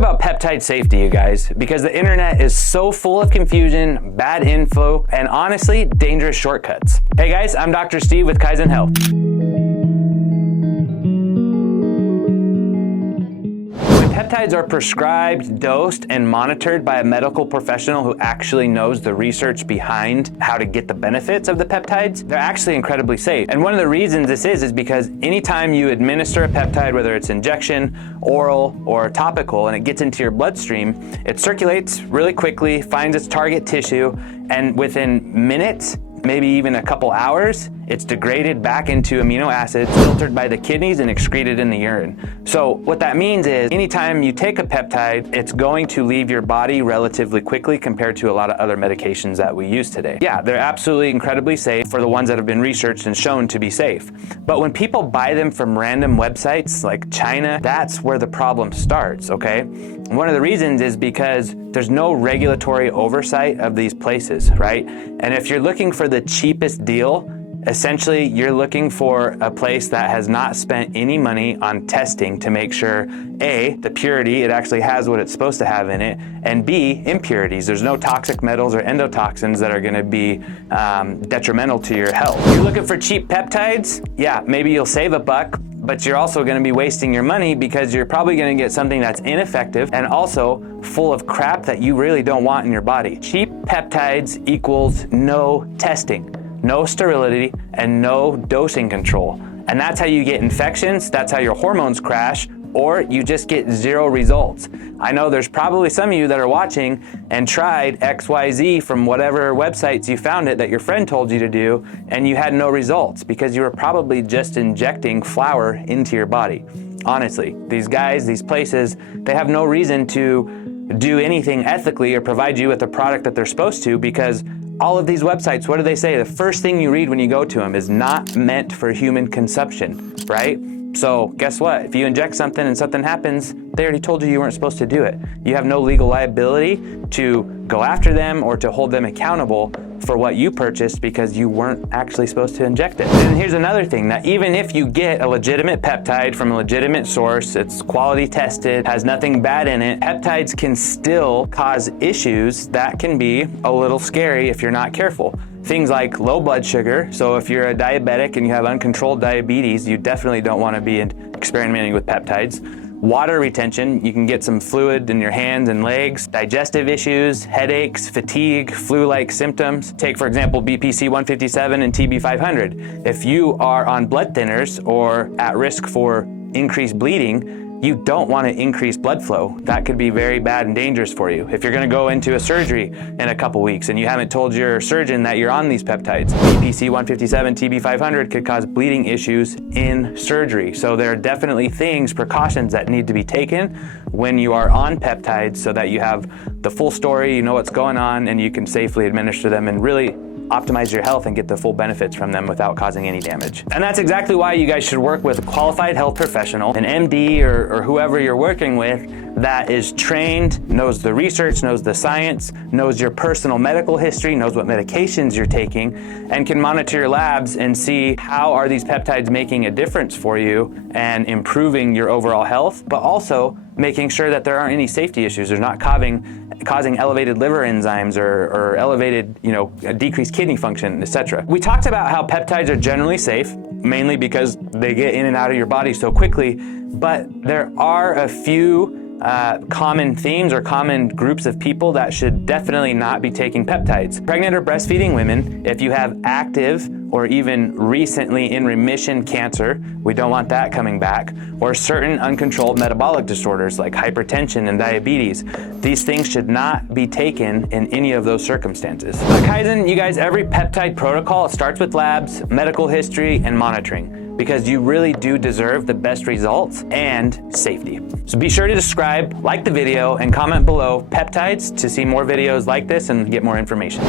about peptide safety, you guys, because the internet is so full of confusion, bad info, and honestly, dangerous shortcuts. Hey guys, I'm Dr. Steve with Kaizen Health. Peptides are prescribed, dosed, and monitored by a medical professional who actually knows the research behind how to get the benefits of the peptides. They're actually incredibly safe. And one of the reasons this is because anytime you administer a peptide, whether it's injection, oral, or topical, and it gets into your bloodstream, it circulates really quickly, finds its target tissue, and within minutes, maybe even a couple hours, it's degraded back into amino acids, filtered by the kidneys and excreted in the urine. So what that means is anytime you take a peptide, it's going to leave your body relatively quickly compared to a lot of other medications that we use today. Yeah, they're absolutely incredibly safe for the ones that have been researched and shown to be safe. But when people buy them from random websites like China, that's where the problem starts, okay? One of the reasons is because there's no regulatory oversight of these places, right? And if you're looking for the cheapest deal, essentially you're looking for a place that has not spent any money on testing to make sure A, the purity, it actually has what it's supposed to have in it, and B, impurities. There's no toxic metals or endotoxins that are gonna be detrimental to your health. You're looking for cheap peptides? Yeah, maybe you'll save $1, but you're also gonna be wasting your money because you're probably gonna get something that's ineffective and also full of crap that you really don't want in your body. Cheap peptides equals no testing, no sterility, and no dosing control. And that's how you get infections, that's how your hormones crash, or you just get zero results. I know there's probably some of you that are watching and tried XYZ from whatever websites you found it that your friend told you to do, and you had no results because you were probably just injecting flour into your body. Honestly, these guys, these places, they have no reason to do anything ethically or provide you with a product that they're supposed to, because all of these websites, what do they say? The first thing you read when you go to them is not meant for human consumption, right? So guess what? If you inject something and something happens, they already told you weren't supposed to do it. You have no legal liability to go after them or to hold them accountable for what you purchased because you weren't actually supposed to inject it. And here's another thing, that even if you get a legitimate peptide from a legitimate source, it's quality tested, has nothing bad in it, peptides can still cause issues that can be a little scary if you're not careful. Things like low blood sugar. So if you're a diabetic and you have uncontrolled diabetes, you definitely don't want to be experimenting with peptides. Water retention, you can get some fluid in your hands and legs. Digestive issues, headaches, fatigue, flu-like symptoms. Take, for example, BPC 157 and TB 500. If you are on blood thinners or at risk for increased bleeding, you don't want to increase blood flow. That could be very bad and dangerous for you. If you're going to go into a surgery in a couple weeks and you haven't told your surgeon that you're on these peptides, BPC 157, TB 500 could cause bleeding issues in surgery. So there are definitely things, precautions that need to be taken when you are on peptides so that you have the full story, you know what's going on, and you can safely administer them and really optimize your health and get the full benefits from them without causing any damage. And that's exactly why you guys should work with a qualified health professional, an MD or whoever you're working with that is trained, knows the research, knows the science, knows your personal medical history, knows what medications you're taking, and can monitor your labs and see how are these peptides making a difference for you and improving your overall health, but also making sure that there aren't any safety issues. There's not causing elevated liver enzymes or elevated, decreased kidney function, etc. We talked about how peptides are generally safe, mainly because they get in and out of your body so quickly, but there are a few common themes or common groups of people that should definitely not be taking peptides. Pregnant or breastfeeding women, if you have active or even recently in remission cancer, we don't want that coming back, or certain uncontrolled metabolic disorders like hypertension and diabetes. These things should not be taken in any of those circumstances. At Kaizen, you guys, every peptide protocol, it starts with labs, medical history, and monitoring, because you really do deserve the best results and safety. So be sure to subscribe, like the video, and comment below peptides to see more videos like this and get more information.